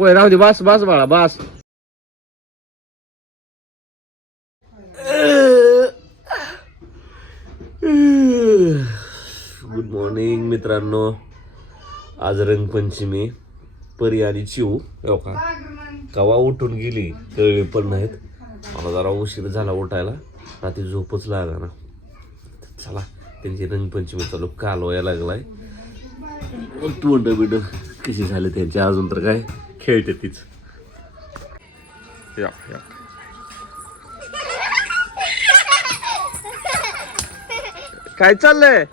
होय राहू दे बस बस बाळा बस गुड मॉर्निंग मित्रांनो. आज रंगपंचमी. परी आणि चिऊ हो का? कवा उठून गेली कळली पण नाहीत. मला जरा उशीर झाला उठायला. रात्री झोपच लागा ना. चला त्यांची रंगपंचमी चालू कालवाया लागलाय. तोंड बिंड कशी झाले त्यांचे? अजून तर काय? खेळते तीच. या या. काय चाललंय?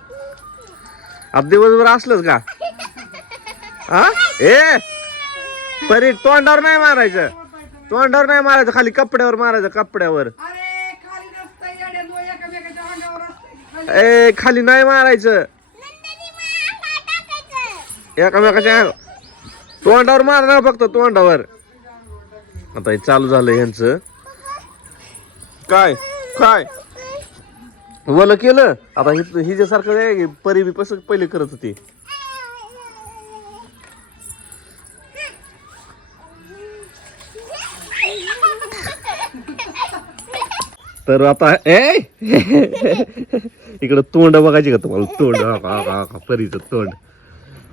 अब दिवसभर असलंच का? हा ए! परी तोंडावर नाही मारायचं. तोंडावर नाही मारायचं खाली कपड्यावर मारायचं कपड्यावर. ए खाली नाही मारायचं. एकामेकाच्या तोंडावर मार ना फक्त तोंडावर. आता हे चालू झालं ह्यांचं. काय? काय? वल केलं. आता हि हिच्यासारखं आहे की परी बी कसं पहिले करत होती. तर आता ए! इकडं तोंड बघायची का तुम्हाला? तोंड परीचं तोंड.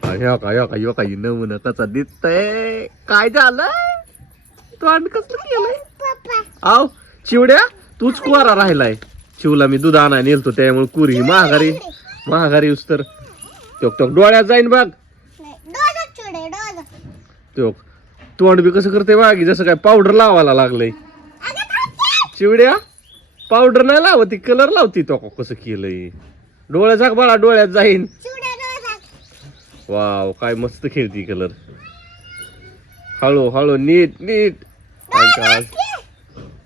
ह्या हो का ह्या हो का न काही नमुना कसा दिसतय. काय झालं? तोंड कसलं केलंय? आव चिवड्या तूच कोरा राहिलाय. चिवला मी दूध आणाय नेलतो त्यामुळे कुरी महागारी महागारी उस्तर. टोक टोक डोळ्यात जाईन बघ. टोक तोंड बी कसं करते बागी जसं काय पावडर लावायला लागलंय. चिवड्या पावडर नाही लावती कलर लावती. तो कसं केलंय? डोळ्या झाक बाळा डोळ्यात जाईन. वाव काय मस्त खेळती कलर हळू हळू नीट नीट. काय काय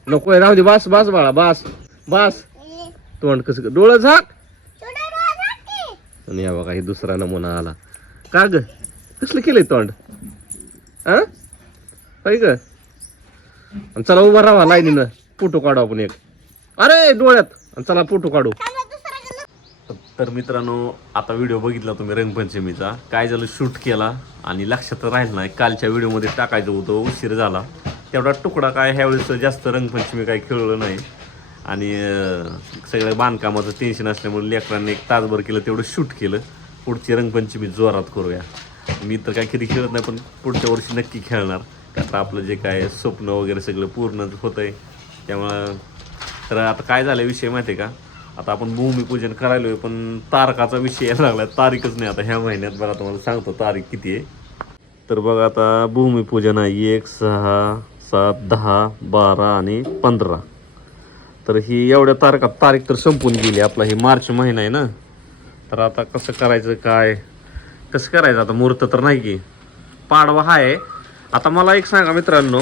नको राहू दे बस बस बाळा बस बस. तोंड कसं डोळं झाक. आणि या बघा हे दुसरा नमुना आला. का ग? कसलं केलंय तोंड? हा ग? चला उभा राहा लाईनीनं. फोटो काढू आपण एक. अरे डोळ्यात. चला फोटो काढू. तर मित्रांनो आता व्हिडिओ बघितला तुम्ही रंगपंचमीचा. काय झालं? शूट केला आणि लक्षात राहिलं नाही. कालच्या व्हिडिओमध्ये टाकायचं होतं उशीर झाला. तेवढा तुकडा काय ह्यावेळेस जास्त रंगपंचमी काही खेळलं नाही. आणि सगळ्या बांधकामाचं टेन्शन असल्यामुळे लेकरांनी एक तासभर केलं तेवढं शूट केलं. पुढची रंगपंचमी जोरात करूया. मी तर काय कधी खेळत नाही पण पुढच्या वर्षी नक्की खेळणार. कारण आपलं जे काय स्वप्न वगैरे सगळं पूर्ण होत आहे त्यामुळं तर आता काय झालं विषय माहिती आहे का? आता आपण भूमिपूजन करायलोय पण तारखाचा विषय यायला लागला. तारीखच नाही आता ह्या महिन्यात बघा तुम्हाला सांगतो तारीख किती आहे. तर बघा आता भूमिपूजन आहे एक सहा सात दहा बारा आणि पंधरा. तर ही एवढ्या तारखा तारीख तर संपून गेली आपला ही मार्च महिना आहे ना. तर आता कसं करायचं काय? कसं करायचं? आता मुहूर्त तर नाही की. पाडवा हा आहे आता मला एक सांगा मित्रांनो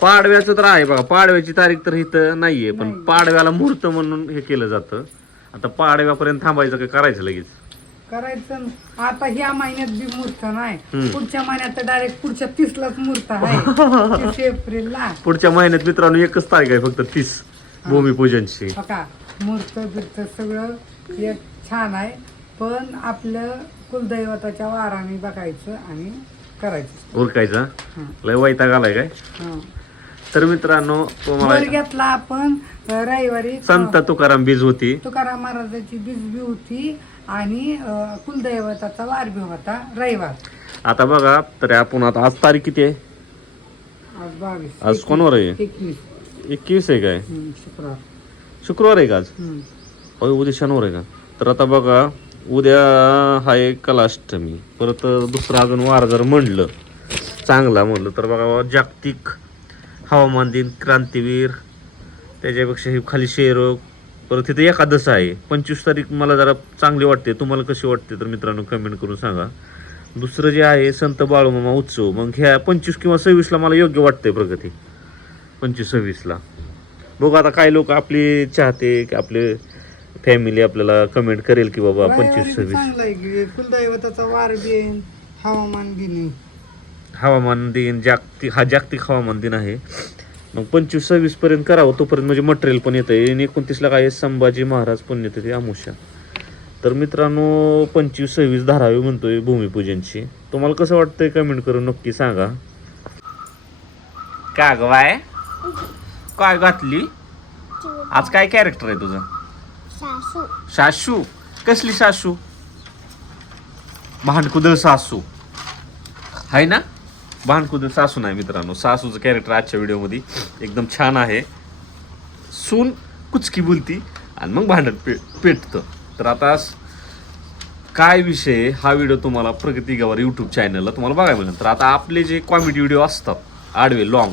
पाडव्याचं तर आहे बघा. पाडव्याची तारीख तर इथं नाहीये पण पाडव्याला मुहूर्त म्हणून हे केलं जातं. आता पाडव्यापर्यंत थांबायचं काय? करायचं लगेच. करायचं न- आता ह्या महिन्यात बी मुहूर्त नाही. पुढच्या महिन्यात तर डायरेक्ट पुढच्या तीसलाच मुहूर्त आहे. तीस एप्रिलला. पुढच्या महिन्यात मित्रांनो एकच तारीख आहे फक्त तीस भूमिपूजनची. बघा मुहूर्त बिर्त सगळं एक छान आहे. पण आपलं कुलदैवताच्या वाराने बघायचं आणि करायचं. उरकायचा हं. लय वैताग आलाय काय? हं. तर मित्रांनो वर घेतला आपण अं, रविवारी संत तुकाराम बीज होती. तुकाराम महाराजाची बीजबी होती आणि अं, कुलदैवताचा वार बी होता रविवार. आता बघा तर आपण आता आज तारीख किती आहे? आज बावीस. आज कोणवर आहे? एकवीस. एकवीस आहे काय? शुक्रवार. शुक्रवार आहे का आज? हं. होय उद्या शनिवार आहे का? तर आता बघा उद्या हा एक कलाष्टमी. परत दुसरा अजून वार जर म्हणलं चांगला म्हणलं. तर बघा जागतिक हवामान दिन क्रांतीवीर त्याच्यापेक्षा ही खाली शेरोग परत तिथे एकादश आहे. पंचवीस तारीख मला जरा चांगली वाटते. तुम्हाला कशी वाटते तर मित्रांनो कमेंट करून सांगा. दुसरं जे आहे संत बाळूमामा उत्सव. मग ह्या पंचवीस किंवा सव्वीसला मला योग्य वाटतंय प्रगती. पंचवीस सव्वीसला बघू आता काही लोक आपली चाहते की आपले फॅमिली आपल्याला कमेंट करेल की बाबा पंचवीस सव्वीस. हवामान. हवामान दिन जागतिक हा जागतिक हवामान दिन आहे. मग पंचवीस सव्वीस पर्यंत करावं तोपर्यंत म्हणजे मटेरियल पण येतं आणि एकोणतीसला काय आहे, संभाजी महाराज पुण्यतिथी अमुष्या तर मित्रांनो पंचवीस सव्वीस धारावी म्हणतोय भूमिपूजनची. तुम्हाला कसं वाटतंय कमेंट करून नक्की सांगा. का ग बाय काय घातली? आज काय कॅरेक्टर आहे तुझं? सासू. सासू? कसली सासू? भांडकुदळ सासू. आहे ना? भांडकुदळ सासू नाही मित्रांनो. सासूचं कॅरेक्टर आजच्या व्हिडिओमध्ये एकदम छान आहे. सून कुचकी बोलती आणि मग भांडण पे पेटतं. तर आता काय विषय हा व्हिडिओ तुम्हाला प्रगती गवार यूट्यूब चॅनलला तुम्हाला बघायला मिळेल. तर आता आपले जे कॉमेडी व्हिडिओ असतात आडवे लॉंग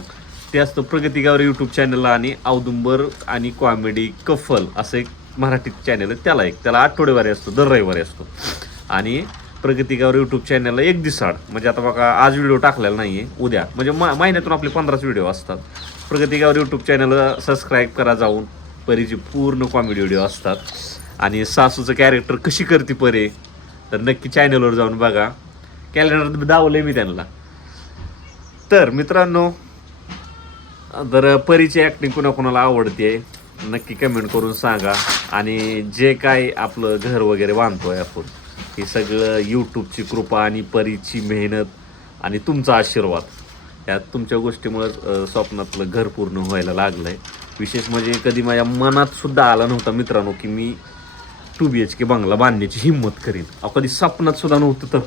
ते असतं प्रगती गावर यूट्यूब चॅनलला आणि औदुंबर आणि कॉमेडी कफल असं एक मराठी चॅनल आहे. त्याला एक त्याला आठवडेवारी असतो दर रविवारी असतो. आणि प्रगती गावर यूट्यूब चॅनलला एक दिसाड. म्हणजे आता बघा आज व्हिडिओ टाकलेला नाही आहे उद्या. म्हणजे मा महिन्यातून आपले पंधराच व्हिडिओ असतात. प्रगती गावर यूट्यूब चॅनलला सबस्क्राईब करा जाऊन. परीचे पूर्ण कॉमेडी व्हिडिओ असतात. आणि सासूचं कॅरेक्टर कशी करते परे? तर नक्की चॅनलवर जाऊन बघा. कॅलेंडर दावलं मी त्यांना. तर मित्रांनो तर परीची ॲक्टिंग कोणाकोणाला आवडते नक्की कमेंट करून सांगा. आणि जे काय आपलं घर वगैरे बांधतोय आपण. हे सगळं यूट्यूबची कृपा आणि परीची मेहनत आणि तुमचा आशीर्वाद. या तुमच्या गोष्टीमुळं स्वप्नातलं घर पूर्ण व्हायला लागलं आहे विशेष म्हणजे कधी माझ्या मनातसुद्धा आला नव्हता मित्रांनो की मी टू बी एच के बंगला बांधण्याची हिंमत करीन. अ कधी स्वप्नातसुद्धा नव्हतं तर.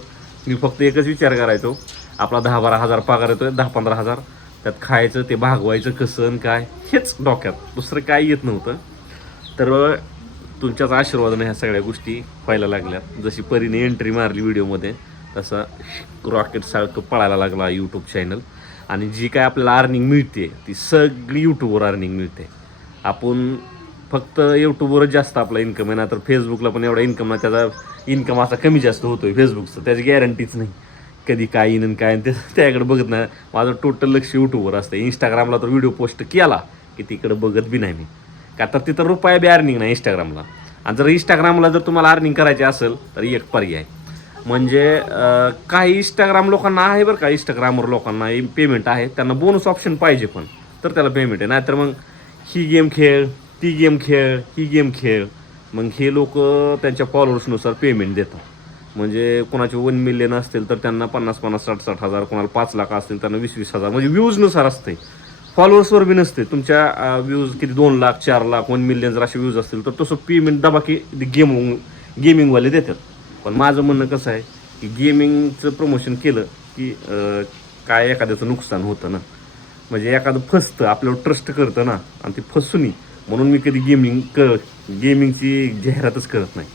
मी फक्त एकच विचार करायचो. आपला दहा बारा हजार पगार येतोय दहा पंधरा हजार. त्यात खायचं ते भागवायचं कसं आणि काय हेच डोक्यात. दुसरं काय येत नव्हतं. तर तुमच्याच आशीर्वादाने ह्या सगळ्या गोष्टी व्हायला लागल्या. जशी परीने एंट्री मारली व्हिडिओमध्ये तसा रॉकेट सारखं पळायला लागला यूट्यूब चॅनल आणि जी काय आपल्याला अर्निंग मिळते ती सगळी यूट्यूबवर अर्निंग मिळते. आपण फक्त यूट्यूबवरच जास्त आपला इन्कम आहे ना तर फेसबुकला पण एवढा इन्कम ना त्याचा इन्कम असा कमी जास्त होतो आहे फेसबुकचं त्याची गॅरंटीच नाही. कधी काय येईन काय ते त्याकडे बघत नाही. माझं टोटल लक्ष यूट्यूबवर असतं इंस्टाग्रामला तर व्हिडिओ पोस्ट केला की तिकडे बघत बी नाही मी. का तर तिथं रुपया बी अर्निंग नाही इंस्टाग्रामला आणि जर इंस्टाग्रामला जर तुम्हाला अर्निंग करायची असेल तर एक पर्याय. म्हणजे काही इंस्टाग्राम लोकांना आहे बरं का. इंस्टाग्रामवर लोकांना पेमेंट आहे. त्यांना बोनस ऑप्शन पाहिजे पण. तर त्याला पेमेंट आहे. नाहीतर मग ही गेम खेळ ती गेम खेळ ही गेम खेळ. मग हे लोक त्यांच्या फॉलोअर्सनुसार पेमेंट देतात. म्हणजे कोणाचे वन मिलियन असतील तर त्यांना पन्नास पन्नास साठ साठ हजार कोणाला पाच लाख असतील त्यांना वीस वीस हजार. म्हणजे व्ह्यूजनुसार असते फॉलोअर्सवर बी नसते. तुमच्या व्ह्यूज किती? दोन लाख चार लाख वन मिलियन जर असे व्ह्यूज असतील तर तसं पेमेंट दबाकी गेम गेमिंगवाले देतात. पण माझं म्हणणं कसं आहे की गेमिंगचं प्रमोशन केलं की काय एखाद्याचं नुकसान होतं ना. म्हणजे एखादं फसतं आपल्यावर ट्रस्ट करतं ना आणि ते फसूनी म्हणून मी कधी गेमिंग क गेमिंगची जाहिरातच करत नाही.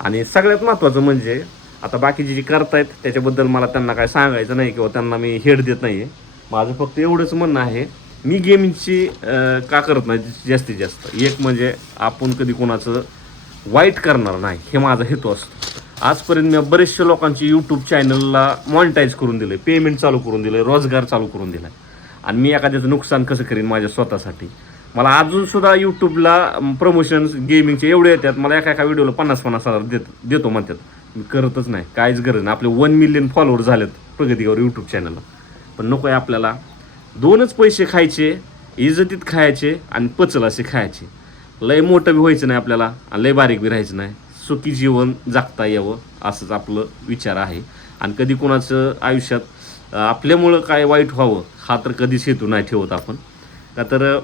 आणि सगळ्यात महत्त्वाचं म्हणजे आता बाकीचे जे करतायत त्याच्याबद्दल मला त्यांना काय सांगायचं नाही किंवा त्यांना मी हेड देत नाही आहे माझं फक्त एवढंच म्हणणं आहे मी गेमिंगची का करत नाही? जास्तीत जास्त. एक म्हणजे आपण कधी कोणाचं वाईट करणार नाही हे माझा हेतू असतो. आजपर्यंत मी बरेचशा लोकांची यूट्यूब चॅनलला मॉनिटाईज करून दिलं पेमेंट चालू करून दिलं रोजगार चालू करून दिला आणि मी एखाद्याचं नुकसान कसं करीन माझ्या स्वतःसाठी? मला अजूनसुद्धा यूट्यूबला प्रमोशन गेमिंगचे एवढे येतात मला एका एका व्हिडिओला पन्नास पन्नास हजार देत देतो म्हणतात. मी करतच नाही काहीच गरज नाही. आपले वन मिलियन फॉलोअर झालेत प्रगतीवर यूट्यूब चॅनलला पण नको आहे आपल्याला दोनच पैसे खायचे इज्जतीत खायचे आणि पचल असे खायचे. लय मोठं बी व्हायचं नाही आपल्याला आणि लय बारीक बी राहायचं नाही. सुखी जीवन जगता यावं असंच आपलं विचार आहे. आणि कधी कोणाचं आयुष्यात आपल्यामुळं काय वाईट व्हावं हा तर कधीच हेतू नाही ठेवत आपण. का तर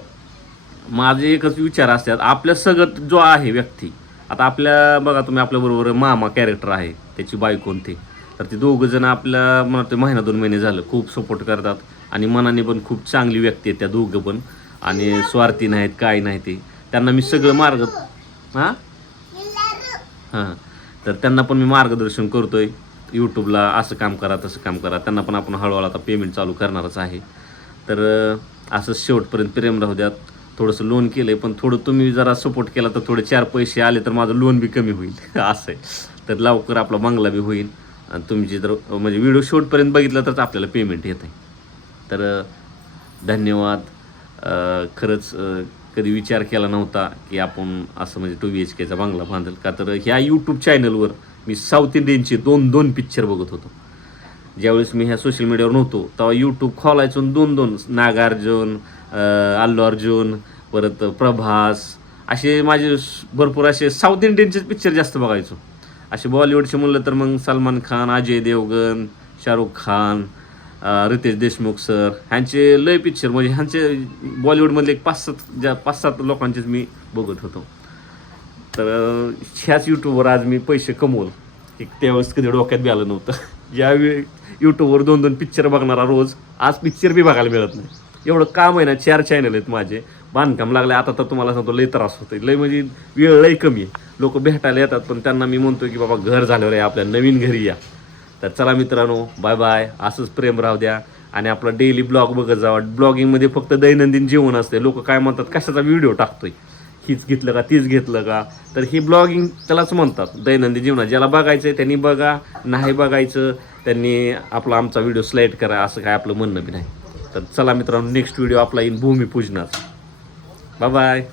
माझे एकच विचार असतात. आपल्या सगत जो आहे व्यक्ती आता आपल्या बघा तुम्ही आपल्याबरोबर मामा कॅरेक्टर आहे त्याची बायकोन ते. तर ते दोघं जण आपल्या मला ते महिना दोन महिने झालं खूप सपोर्ट करतात. आणि मनाने पण खूप चांगली व्यक्ती आहेत त्या दोघं पण. आणि स्वार्थी नाहीत काय नाही ते. त्यांना मी सगळं मार्ग हां? हां. तर त्यांना पण मी मार्गदर्शन करतोय. यूट्यूबला असं काम करा तसं काम करा. त्यांना पण आपण हळूहळू आता पेमेंट चालू करणारच आहे. तर असं शेवटपर्यंत प्रेम राहू द्यात. थोडंसं लोन केलं आहे पण थोडं तुम्ही जरा सपोर्ट केला तर थोडे चार पैसे आले तर माझं लोन बी कमी होईल. असं आहे. तर लवकर आपला बंगला बी होईल. आणि तुमची जर म्हणजे व्हिडिओ शेवटपर्यंत बघितला तरच आपल्याला पेमेंट येत आहे तर धन्यवाद. खरंच कधी विचार केला नव्हता की आपण असं म्हणजे टू बी एच केचा बंगला बांधेल का? तर ह्या यूट्यूब चॅनलवर मी साऊथ इंडियनचे दोन दोन पिक्चर बघत होतो. ज्यावेळेस मी ह्या सोशल मीडियावर नव्हतो तेव्हा यूट्यूब खोलायचो आणि दोन दोन नागार्जुन अल्लू अर्जुन परत प्रभास असे माझे भरपूर असे साऊथ इंडियनचे पिक्चर जास्त बघायचो. असे बॉलिवूडचे म्हणलं तर मग सलमान खान अजय देवगन शाहरुख खान रितेश देशमुख सर ह्यांचे लय पिक्चर म्हणजे ह्यांचे बॉलिवूडमधले एक पाच सात ज्या पाच सात लोकांचेच मी बघत होतो. तर ह्याच यूट्यूबवर आज मी पैसे कमवल. एक त्यावेळेस कधी डोक्यात बी आलं नव्हतं. ज्यावेळी यूट्यूबवर दोन दोन पिक्चर बघणारा रोज आज पिक्चर बी बघायला मिळत नाही. एवढं काम आहे ना चार चॅनल आहेत माझे. बांधकाम लागले आता तर तुम्हाला सांगतो लय त्रास होतो लय म्हणजे वेळ लय कमी आहे. लोक भेटायला येतात पण त्यांना मी म्हणतो की बाबा घर झाल्यावर आहे आपल्या नवीन घरी या. तर चला मित्रांनो बाय बाय असंच प्रेम राहू द्या. आणि आपला डेली ब्लॉग बघत जावा. ब्लॉगिंगमध्ये फक्त दैनंदिन जीवन असते. लोक काय म्हणतात कशाचा व्हिडिओ टाकतोय? हीच घेतलं का तीच घेतलं का? तर ही ब्लॉगिंग त्यालाच म्हणतात दैनंदिन जीवनात. ज्याला बघायचं आहे त्यांनी बघा नाही बघायचं त्यांनी आपला आमचा व्हिडिओ स्लाईड करा असं काय आपलं म्हणणं बी नाही. तर चला मित्रांनो नेक्स्ट व्हिडिओ आपला येईन भूमिपूजनाचा बाय बाय